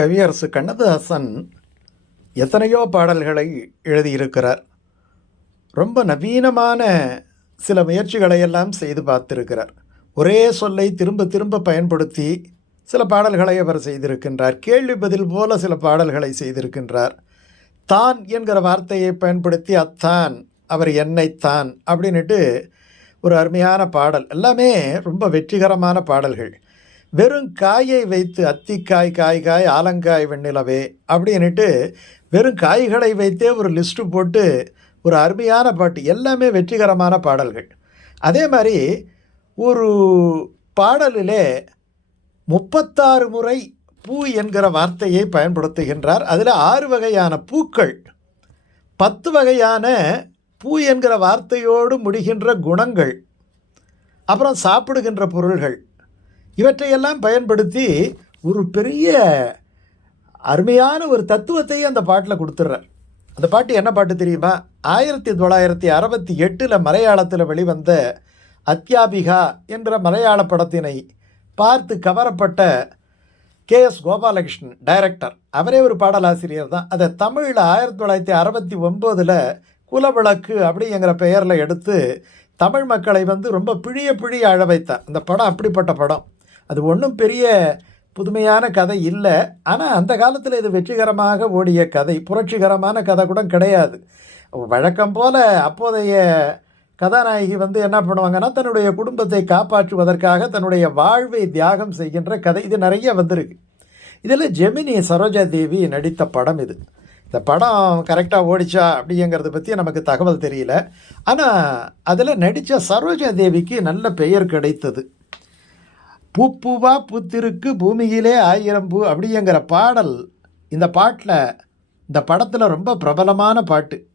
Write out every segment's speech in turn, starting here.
கவியரசு கண்ணதாசன் எத்தனையோ பாடல்களை எழுதியிருக்கிறார். ரொம்ப நவீனமான சில முயற்சிகளை எல்லாம் செய்து பார்த்திருக்கிறார். ஒரே சொல்லை திரும்ப திரும்ப பயன்படுத்தி சில பாடல்களை அவர் செய்திருக்கின்றார். கேள்வி பதில் போல சில பாடல்களை செய்திருக்கின்றார். தான் என்கிற வார்த்தையை பயன்படுத்தி அத்தான் அவர் என்னைத்தான் அப்படின்னுட்டு ஒரு அருமையான பாடல். எல்லாமே ரொம்ப வெற்றிகரமான பாடல்கள். வெறும் காயை வைத்து அத்திக்காய் காய் காய் ஆலங்காய் வெண்ணிலவே அப்படின்னுட்டு வெறும் காய்களை வைத்தே ஒரு லிஸ்ட்டு போட்டு ஒரு அருமையான பாட்டு எல்லாமே வெற்றிகரமான பாடல்கள். அதே மாதிரி ஒரு பாடலிலே முப்பத்தாறு முறை பூ என்கிற வார்த்தையை பயன்படுத்துகின்றார். அதில் ஆறு வகையான பூக்கள் பத்து வகையான பூ என்கிற வார்த்தையோடு முடிகின்ற குணங்கள் அப்புறம் சாப்பிடுகின்ற பொருள்கள் இவற்றையெல்லாம் பயன்படுத்தி ஒரு பெரிய அருமையான ஒரு தத்துவத்தையும் அந்த பாட்டில் கொடுத்துட்றார். அந்த பாட்டு என்ன பாட்டு தெரியுமா? ஆயிரத்தி தொள்ளாயிரத்தி அறுபத்தி எட்டில் மலையாளத்தில் வெளிவந்த அத்தியாபிகா என்ற மலையாள படத்தினை பார்த்து கவரப்பட்ட கே எஸ் கோபாலகிருஷ்ணன் டைரக்டர் அவரே ஒரு பாடலாசிரியர் தான். அதை தமிழில் ஆயிரத்தி தொள்ளாயிரத்தி அறுபத்தி ஒம்போதில் குலவிளக்கு அப்படிங்கிற பெயரில் எடுத்து தமிழ் மக்களை வந்து ரொம்ப பிழிய பிழிய அழ வைத்தார் அந்த படம் அப்படிப்பட்ட படம். அது ஒன்றும் பெரிய புதுமையான கதை இல்லை. ஆனால் அந்த காலத்தில் இது வெற்றிகரமாக ஓடிய கதை புரட்சிகரமான கதை கூட கிடையாது. வழக்கம் போல் அப்போதைய கதாநாயகி வந்து என்ன பண்ணுவாங்கன்னா தன்னுடைய குடும்பத்தை காப்பாற்றுவதற்காக தன்னுடைய வாழ்வை தியாகம் செய்கின்ற கதை. இது நிறைய வந்திருக்கு. இதில் ஜெமினி சரோஜா தேவி நடித்த படம் இது. இந்த படம் கரெக்டாக ஓடிச்சா அப்படிங்கிறத பற்றி நமக்கு தகவல் தெரியல. ஆனால் அதில் நடித்த சரோஜா தேவிக்கு நல்ல பெயர் கிடைத்தது. பூப்பூவா பூத்திருக்கு பூமியிலே ஆயிரம் பூ அப்படிங்கிற பாடல். இந்த பாட்டில் இந்த படத்தில் ரொம்ப பிரபலமான பாட்டு.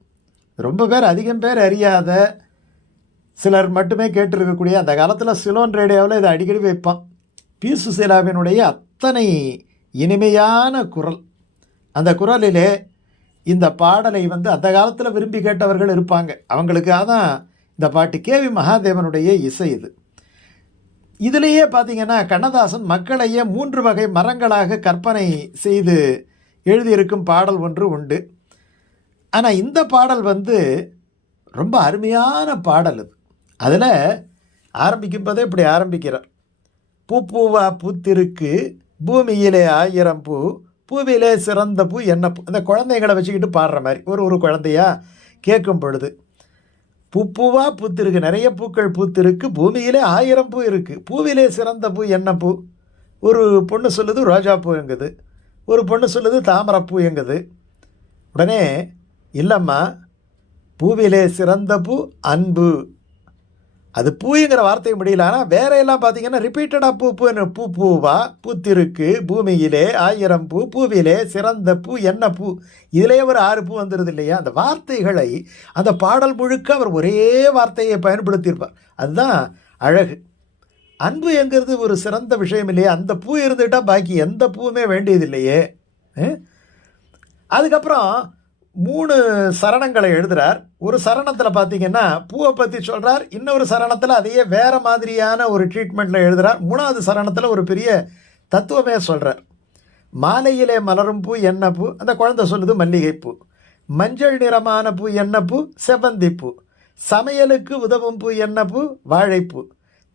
ரொம்ப பேர் அதிகம் பேர் அறியாத சிலர் மட்டுமே கேட்டிருக்கக்கூடிய அந்த காலத்தில் சிலோன் ரேடியோவில் இதை அடிக்கடி வைப்பான். பி சுசீலாவினுடைய அத்தனை இனிமையான குரல். அந்த குரலிலே இந்த பாடலை வந்து அந்த காலத்தில் விரும்பி கேட்டவர்கள் இருப்பாங்க. அவங்களுக்காக தான் இந்த பாட்டு கேவி மகாதேவனுடைய இசை இது. இதிலேயே பார்த்தீங்கன்னா கண்ணதாசன் மக்களையே மூன்று வகை மரங்களாக கற்பனை செய்து எழுதியிருக்கும் பாடல் ஒன்று உண்டு. ஆனால் இந்த பாடல் வந்து ரொம்ப அருமையான பாடல் அது. அதில் ஆரம்பிக்கும் போதே இப்படி ஆரம்பிக்கிறார். பூ பூவா பூத்திருக்கு பூமியிலே ஆயிரம் பூ பூவிலே சிறந்த பூ என்ன பூ? அந்த குழந்தைகளை வச்சுக்கிட்டு பாடுற மாதிரி ஒரு ஒரு குழந்தையாக கேட்கும் பொழுது. பூ பூத்திருக்கு. நிறைய பூக்கள் பூத்திருக்கு. பூமியிலே ஆயிரம் பூ இருக்குது பூவிலே சிறந்த பூ என்ன பூ? ஒரு பொண்ணு சொல்லுது ரோஜா பூ எங்குது ஒரு பொண்ணு சொல்லுது தாமரைப்பூ எங்குது உடனே இல்லைம்மா பூவிலே சிறந்த பூ அன்பு. அது பூங்கிற வார்த்தை முடியல. ஆனால் வேற எல்லாம் பார்த்தீங்கன்னா ரிப்பீட்டடாக பூ பூன்னு பூ பூவா? பூத்திருக்கு பூமியிலே ஆயிரம் பூ பூவிலே சிறந்த பூ என்ன பூ? இதிலே ஒரு ஆறு பூ வந்துடுது இல்லையா? அந்த வார்த்தைகளை அந்த பாடல் முழுக்க அவர் ஒரே வார்த்தையை பயன்படுத்தியிருப்பார். அதுதான் அழகு. அன்பு என்கிறது ஒரு சிறந்த விஷயம் இல்லையே? அந்த பூ இருந்துட்டால் பாக்கி எந்த பூவுமே வேண்டியதில்லையே. அதுக்கப்புறம் மூணு சரணங்களை எழுதுகிறார் ஒரு சரணத்தில் பார்த்தீங்கன்னா பூவை பற்றி சொல்கிறார் இன்னொரு சரணத்தில் அதையே வேறு மாதிரியான ஒரு ட்ரீட்மெண்ட்டில் எழுதுகிறார் மூணாவது சரணத்தில் ஒரு பெரிய தத்துவமே சொல்கிறார் மாலையிலே மலரும் பூ என்ன பூ? அந்த குழந்தை சொல்லுது மல்லிகைப்பூ. மஞ்சள் நிறமான பூ என்ன பூ? செவ்வந்தி பூ. சமையலுக்கு உதவும் பூ என்ன பூ? வாழைப்பூ.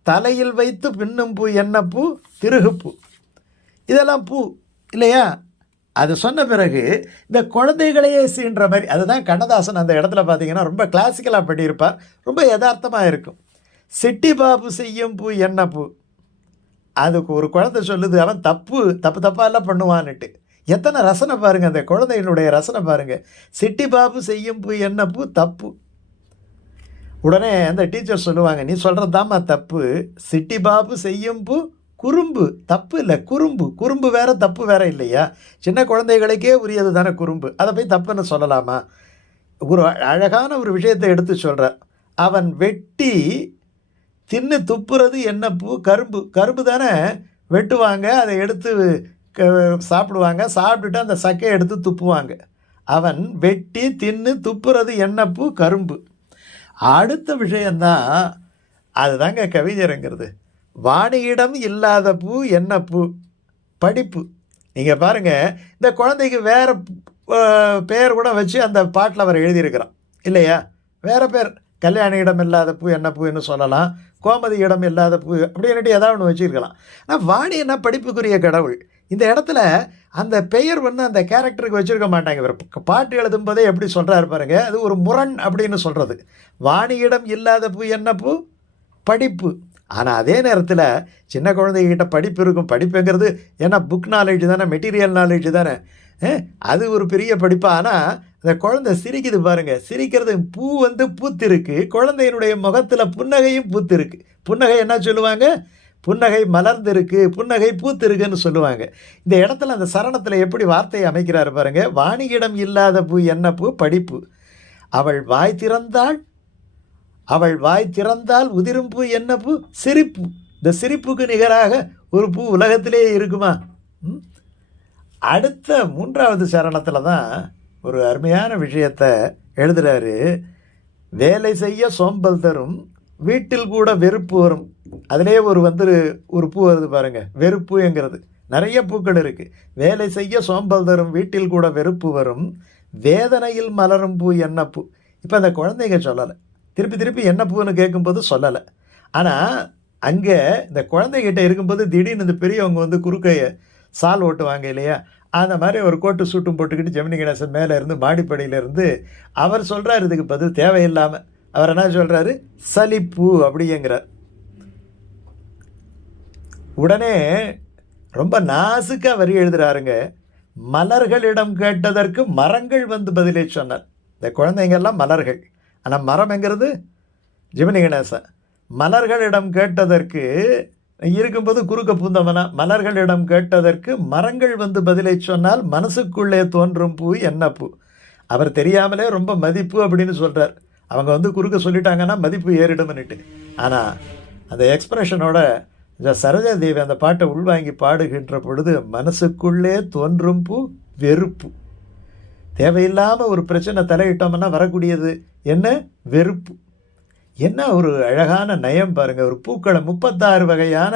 தலையில் வைத்து பின்னும் பூ என்ன பூ? திருகுப்பூ. இதெல்லாம் பூ இல்லையா? அது சொன்ன பிறகு இந்த குழந்தைகளையே சீன்ற மாதிரி அதுதான் கண்ணதாசன் அந்த இடத்துல பார்த்தீங்கன்னா ரொம்ப கிளாசிக்கலாக பண்ணியிருப்பார். ரொம்ப யதார்த்தமாக இருக்கும். சிட்டி பாபு செய்யும் பூ என்ன பூ? அதுக்கு ஒரு குழந்தை சொல்லுது அவன் தப்பு தப்பு தப்பாலாம் பண்ணுவான்னுட்டு. எத்தனை ரசனை பாருங்கள் அந்த குழந்தைகளுடைய ரசனை பாருங்கள் சிட்டி பாபு செய்யும் பூ என்ன பூ? தப்பு. உடனே அந்த டீச்சர் சொல்லுவாங்க நீ சொல்கிறதாம்மா தப்பு. சிட்டி பாபு செய்யும் பூ குறும்பு தப்பு இல்லை குறும்பு. குறும்பு வேற தப்பு வேற இல்லையா? சின்ன குழந்தைகளுக்கே உரியது தானே குறும்பு. அதை போய் தப்புன்னு சொல்லலாமா? ஒரு அழகான ஒரு விஷயத்தை எடுத்து சொல்கிறார் அவன் வெட்டி தின்னு துப்புறது என்ன பூ? கரும்பு. கரும்பு தானே வெட்டுவாங்க அதை எடுத்து க சாப்பிடுவாங்க. சாப்பிட்டுட்டு அந்த சக்கையை எடுத்து துப்புவாங்க. அவன் வெட்டி தின்னு துப்புறது என்ன பூ? கரும்பு. அடுத்த விஷயந்தான் அதுதாங்க கவிஞருங்கிறது. வாணியிடம் இல்லாத பூ என்ன பூ? படிப்பு. நீங்கள் பாருங்கள் இந்த குழந்தைக்கு வேறு பேர் கூட வச்சு அந்த பாட்டில் அவர் எழுதியிருக்கிறான். இல்லையா? வேறு பேர் கல்யாண இடம் இல்லாத பூ என்ன பூன்னு சொல்லலாம் கோமதி இடம் இல்லாத பூ அப்படின்னுட்டு ஏதாவது ஒன்று வச்சுருக்கலாம். ஆனால் வாணி என்ன படிப்புக்குரிய கடவுள்? இந்த இடத்துல அந்த பெயர் வந்து அந்த கேரக்டருக்கு வச்சுருக்க மாட்டாங்க இவர். பாட்டு எழுதும்போதே எப்படி சொல்கிறாரு பாருங்க அது ஒரு முரண் அப்படின்னு சொல்கிறது வாணியிடம் இல்லாத பூ என்ன பூ? படிப்பு. ஆனால் அதே நேரத்தில் சின்ன குழந்தைகிட்ட படிப்பு இருக்கும். படிப்புங்கிறது ஏன்னா புக் நாலேஜ் தானே மெட்டீரியல் நாலேஜ் தானே. அது ஒரு பெரிய படிப்பு. ஆனால் அந்த குழந்தை சிரிக்குது பாருங்க. சிரிக்கிறது பூ வந்து பூத்திருக்கு. குழந்தையினுடைய முகத்தில் புன்னகையும் பூத்திருக்கு. புன்னகை என்ன சொல்லுவாங்க? புன்னகை மலர்ந்திருக்கு. புன்னகை பூத்திருக்குன்னு சொல்லுவாங்க. இந்த இடத்துல அந்த சரணத்தில் எப்படி வார்த்தையை அமைக்கிறாரு பாருங்கள் வாணியிடம் இல்லாத பூ என்ன பூ? படிப்பு. அவள் வாய் திறந்தாள் அவள் வாய் திறந்தால் உதிரும் பூ என்ன பூ? சிரிப்பு. இந்த சிரிப்புக்கு நிகராக ஒரு பூ உலகத்திலே இருக்குமா? ம்? அடுத்த மூன்றாவது சரணத்தில் தான் ஒரு அருமையான விஷயத்தை எழுதுகிறாரு வேலை செய்ய சோம்பல் தரும் வீட்டில் கூட வெறுப்பு வரும். அதிலே ஒரு வந்து ஒரு பூ வருது பாருங்க வெறுப்புங்கிறது நிறைய பூக்கள் இருக்குது வேலை செய்ய சோம்பல் தரும் வீட்டில் கூட வெறுப்பு வரும். வேதனையில் மலரும் பூ என்ன பூ? இப்போ அந்த குழந்தைங்க சொல்லலை. திருப்பி திருப்பி என்ன பூன்னு கேட்கும்போது சொல்லலை. ஆனால் அங்கே இந்த குழந்தைகிட்ட இருக்கும்போது திடீர்னு இந்த பெரியவங்க வந்து குறுக்கைய சால் ஓட்டுவாங்க இல்லையா? அந்த மாதிரி ஒரு கோட்டு சூட்டும் போட்டுக்கிட்டு ஜெமினி கணேசன் மேலே இருந்து மாடிப்படியிலேருந்து அவர் சொல்கிறார் இதுக்கு பதில் தேவையில்லாமல் அவர் என்ன சொல்கிறாரு சலிப்பு அப்படிங்கிறார். உடனே ரொம்ப நாசுக்காக வரி எழுதுறாருங்க. மலர்களிடம் கேட்டதற்கு மரங்கள் வந்து பதிலே சொன்னார். இந்த குழந்தைங்கெல்லாம் மலர்கள். ஆனால் மரம்ங்கிறது ஜிமினி கணேசன் மலர்களிடம் கேட்டதற்கு இருக்கும்போது குறுக்க பூந்தவனா மலர்களிடம் கேட்டதற்கு மரங்கள் வந்து பதிலை சொன்னால் மனசுக்குள்ளே தோன்றும் பூ என்ன பூ? அவர் தெரியாமலே ரொம்ப மதிப்பு அப்படின்னு சொல்கிறார் அவங்க வந்து குறுக்க சொல்லிட்டாங்கன்னா மதிப்பு ஏறிடும்னுட்டு. ஆனால் அந்த எக்ஸ்பிரஷனோட சரோஜா தேவி அந்த பாட்டை உள்வாங்கி பாடுகின்ற பொழுது மனசுக்குள்ளே தோன்றும் பூ வெறுப்பு. தேவையில்லாமல் ஒரு பிரச்சனை தலையிட்டோம்னா வரக்கூடியது என்ன? வெறுப்பு. என்ன ஒரு அழகான நயம் பாருங்கள் ஒரு பூக்களை முப்பத்தாறு வகையான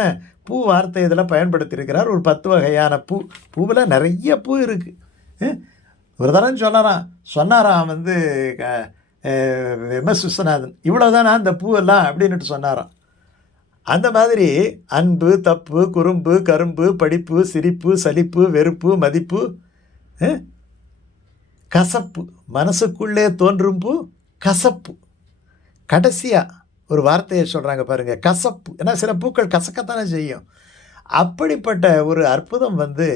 பூ வார்த்தை இதில் பயன்படுத்தியிருக்கிறார். ஒரு பத்து வகையான பூ. பூவில் நிறைய பூ இருக்குது ஒரு தரம் சொல்லலாம் சொன்னாராம் வந்து எம் எஸ் விஸ்வநாதன் இவ்வளோதானா அந்த பூவெல்லாம் அப்படின்னுட்டு சொன்னாராம். அந்த மாதிரி அன்பு தப்பு குறும்பு கரும்பு படிப்பு சிரிப்பு சலிப்பு வெறுப்பு மதிப்பு கசப்பு. மனசுக்குள்ளே தோன்றும் பூ. கசப்பு. கடைசியாக ஒரு வார்த்தையை சொல்கிறாங்க பாருங்கள் கசப்பு. ஏன்னா சில பூக்கள் கசக்கத்தானே செய்யும். அப்படிப்பட்ட ஒரு அற்புதம் வந்து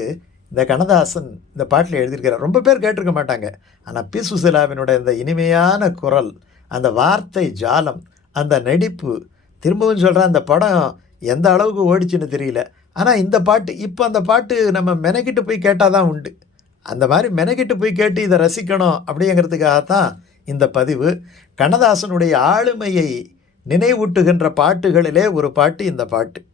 இந்த கண்ணதாசன் இந்த பாட்டில் எழுதியிருக்கிறார். ரொம்ப பேர் கேட்டிருக்க மாட்டாங்க. ஆனால் பி சுசிலாவினோட இந்த இனிமையான குரல் அந்த வார்த்தை ஜாலம் அந்த நடிப்பு திரும்பவும் சொல்கிறேன் அந்த படம் எந்த அளவுக்கு ஓடிச்சுன்னு தெரியல. ஆனால் இந்த பாட்டு இப்போ அந்த பாட்டு நம்ம மெனக்கிட்டு போய் கேட்டால் தான் உண்டு. அந்த மாதிரி மெனக்கிட்டு போய் கேட்டு இதை ரசிக்கணும் அப்படிங்கிறதுக்காக தான் இந்த பதிவு கண்ணதாசனுடைய ஆளுமையை நினைவூட்டுகின்ற பாட்டுகளிலே ஒரு பாட்டு இந்த பாட்டு.